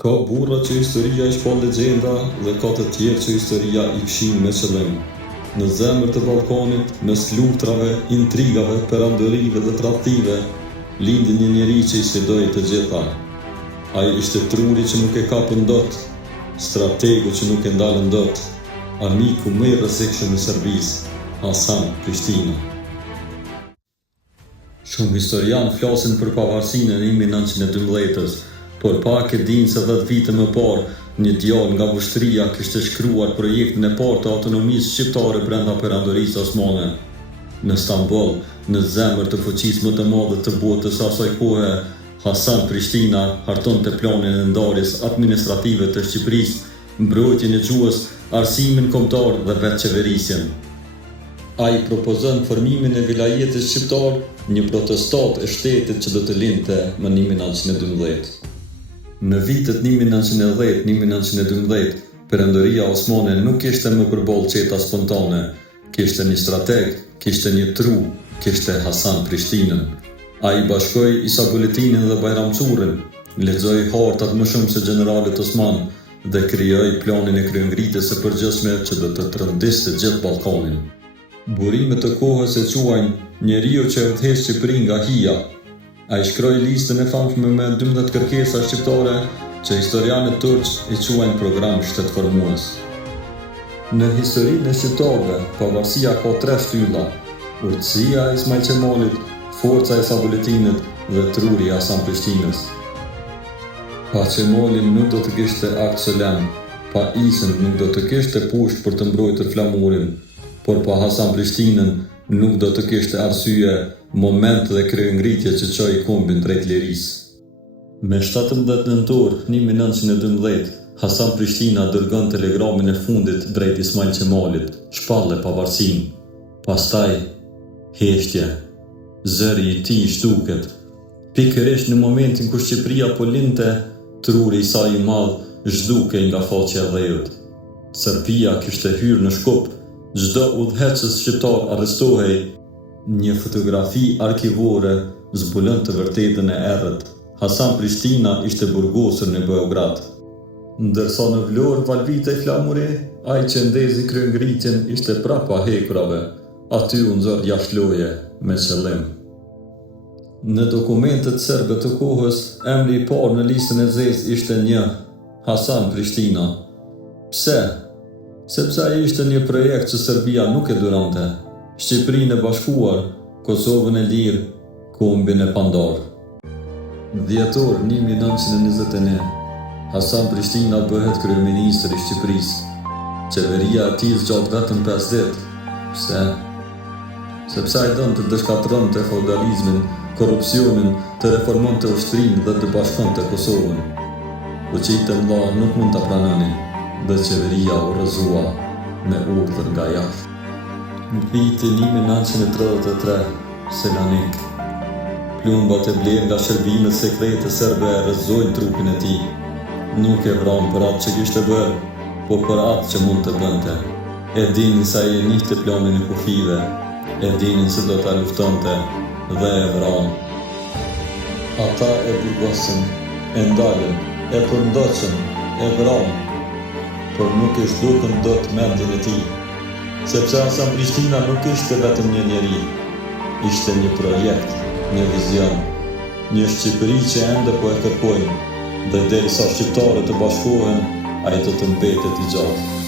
Ka burra që historia i shpall legjenda dhe ka të tjerë që historia i fshin me qëllim. Në zemër të Ballkanit, mes luftrave, intrigave, perandorive dhe tradhtive, lindi një njeri që i sfidoi të gjitha. Ai ishte truri që nuk e kapën dot, strategu që nuk e ndalën dot, amiku më i rrezikshëm i Serbisë, Hasan Prishtina. Shumë historian flasin për pavarësinë e 1912-s, por pak e dinë se 10 vite më parë, një djalë nga Vushtria kishte shkruar projektin e parë të autonomisë shqiptare brenda perandorisë osmane. Në Stamboll, në zemër të fuqisë më të madhe të botës asaj kohe, Hasan Prishtina hartonte planin e ndarjes administrative të Shqipërisë, mbrojtjen e gjuhës, arsimin kombëtar dhe vetëqeverisjen. Ai propozon formimin e vilajetit shqiptar, një protestat e shtetit që do të lindte më 1912. Në vitet 1910-1912, perandoria osmane nuk kishte më përballë qeta spontane, kishte një strateg, kishte një tru, kishte Hasan Prishtinën. Ai bashkoi Isa Buletinin dhe Bajram Çurrin, lexoi hartat më shumë se generalet osman dhe krijoi planin e kryengritjes së përgjithshme që do të trëndiste gjithë Ballkanin. Burimet të kohës e quajnë njeriu që udhëheq Shqipërinë nga hija. Ai shkroi listën e famshme me 12 kërkesa shqiptare që historianët turq i quajnë program shtetformues. Në historinë e shqiptarëve, pavarësia ka 3 shtylla: urtësia e Ismail Qemalit, forca e Isa Buletinit dhe truri i Hasan Prishtinës. Pa Qemalin nuk do të kishte akt solemn, pa Isën nuk do të kishte pushtë për të mbrojtur flamurin, por pa Hasan Prishtinën nuk do të kishte arsye, moment dhe kryengritje që çoi kombin drejt lirisë. Me 17 nëntor 1912, Hasan Prishtina dërgon telegramin e fundit drejt Ismail Qemalit, shpallë pavarësinë. Pastaj heshtje. Zëri i tij zhduket. Pikërisht në momentin kur Shqipëria po lindte, truri i saj i madh zhdukej nga faqja e dheut. Serbia kishte hyrë në Shkup, çdo udhëheqës shqiptar arrestohej. Një fotografi arkivore zbulon të vërtetën e errët. Hasan Prishtina ishte burgosur në Beograd. Ndërsa në Vlorë valvitej flamuri, ai që ndezi kryengritjen ishte prapa hekurave. Aty u nxorr jashtëloje me qëllim. Në dokumentet serbe të kohës, emri i parë në listën e zezë ishte një Hasan Prishtina. Pse? Sepse ai ishte një projekt që Serbia nuk e duronte. Shqipërinë e Bashkuar, Kosovën e Lirë, kombin e pandar. Dhjetor 1921, Hasan Prishtina bëhet kryeministër i Shqipërisë. Qeveria e tij zgjat vetëm 5 ditë. Pse? Sepse ai donte të dëshkatronte feudalizmin, korrupsionin, të reformonte ushtrinë dhe të bashkonte Kosovën. Fuqitë e mëdha nuk mund ta pranonin, dhe qeveria u rrëzua me urdhër nga jashtë. Në vitin 1933, Selanik. Plumbat e blerë nga shërbimet sekrete serbe rrëzojnë trupin e tij. Nuk e vranë për atë që kishte bërë, po për atë që mund të bënte. E dinin se ai e njihte planin e kufive, e dinin se do ta luftonte dhe e vranë. Ata e burgosën, e ndalën, e përndoqën, e vranë, por nuk e zhdukën dot mendjen e tij. Sepse Hasan Prishtina nuk ishte vetëm një njeri, ishte një projekt, një vizion, një Shqipëri që ende po e kërkojnë, dhe derisa shqiptarët të bashkohen, ai do të mbetet i gjatë.